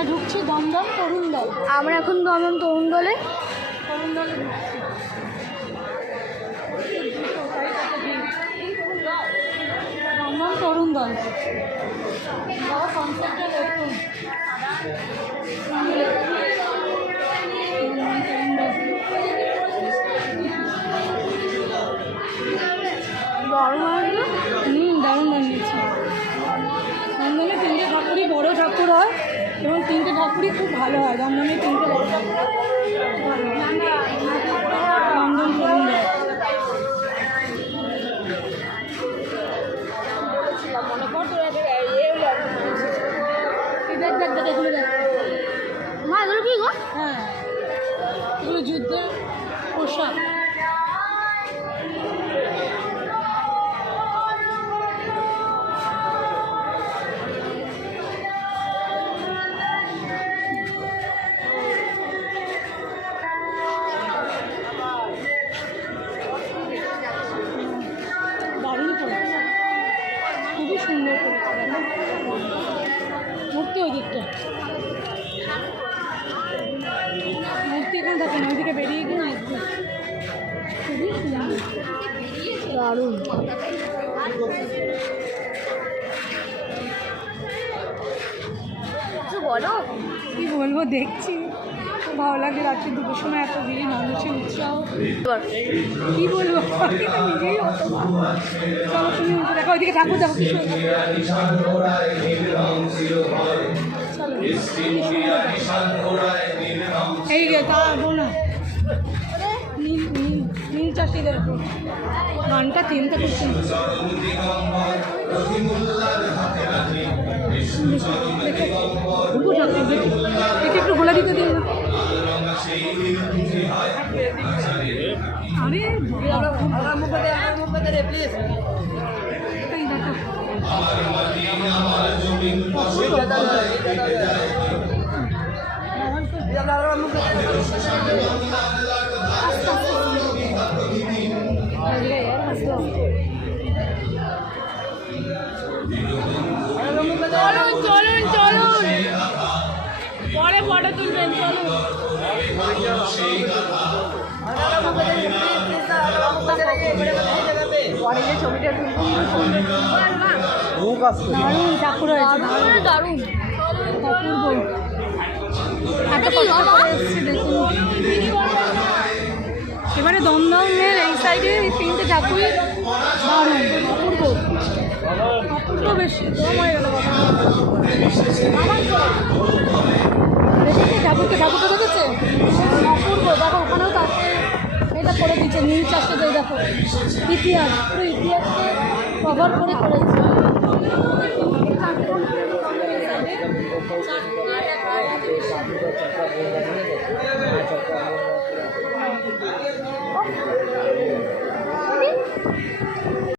আমরা ঢুকছি দমদম তরুণ দল। আমরা এখন দমদম তরুণ দলে দমদম তরুণ দল কনসেপ্টটা দেখুন। দারুণ বানিয়েছে। দমদমে 3টে ঠাকুরই বড় ঠাকুর হয় এবং 3টে ঠাকুরই খুব ভালো হয়। দমদমে 3টে বড় ঠাকুর দমদম তরুণ দল। মা এগুলো কি গো? হ্যাঁ, এগুলো যুদ্ধের পোশাক। দারুণ করেছে, খুবই সুন্দর করেছে। মূর্তি ওই দিকটা, মূর্তি এখানে থাকে না, ওইদিকে বেরিয়ে গিয়ে মূর্তি। খুবই সুন্দর, দারুণ। বলো কি বলবো, দেখছি খুব ভালো লাগে। রাত্রি 2টোর সময় এত ভিড়, মানুষের উৎসাহ, কি বলবো, নিজেই অত। চলো তুমি দেখো, ওইদিকে ঠাকুর দেখো কি সুন্দর। এই রে তা না, নীল নীল নীল চাষিদের গানটা থিমটা খুব সুন্দর। দেখি একটু গোলা দিতে দিন না। আরে প্লিজ চলুন চলুন চলুন, পরে ফটো তুলবেন। চলুন দারুণ ঠাকুর হয়েছে, দারুণ অপূর্ব। এত কষ্ট করে এসেছি দেখুন। এবারে দমদমের এই সাইডে 3টে ঠাকুরই দারুণ, অপূর্ব অপূর্ব। বেশি কম হয়ে গেল দেখেছি ঠাকুরকে, ঠাকুরটা দেখেছে অপূর্ব। দেখো ওখানেও তাকে এটা করে দিচ্ছে নীল চাষে, যে দেখো ইতিহাস, পুরো ইতিহাসকে কভার করে করেছে। 4টে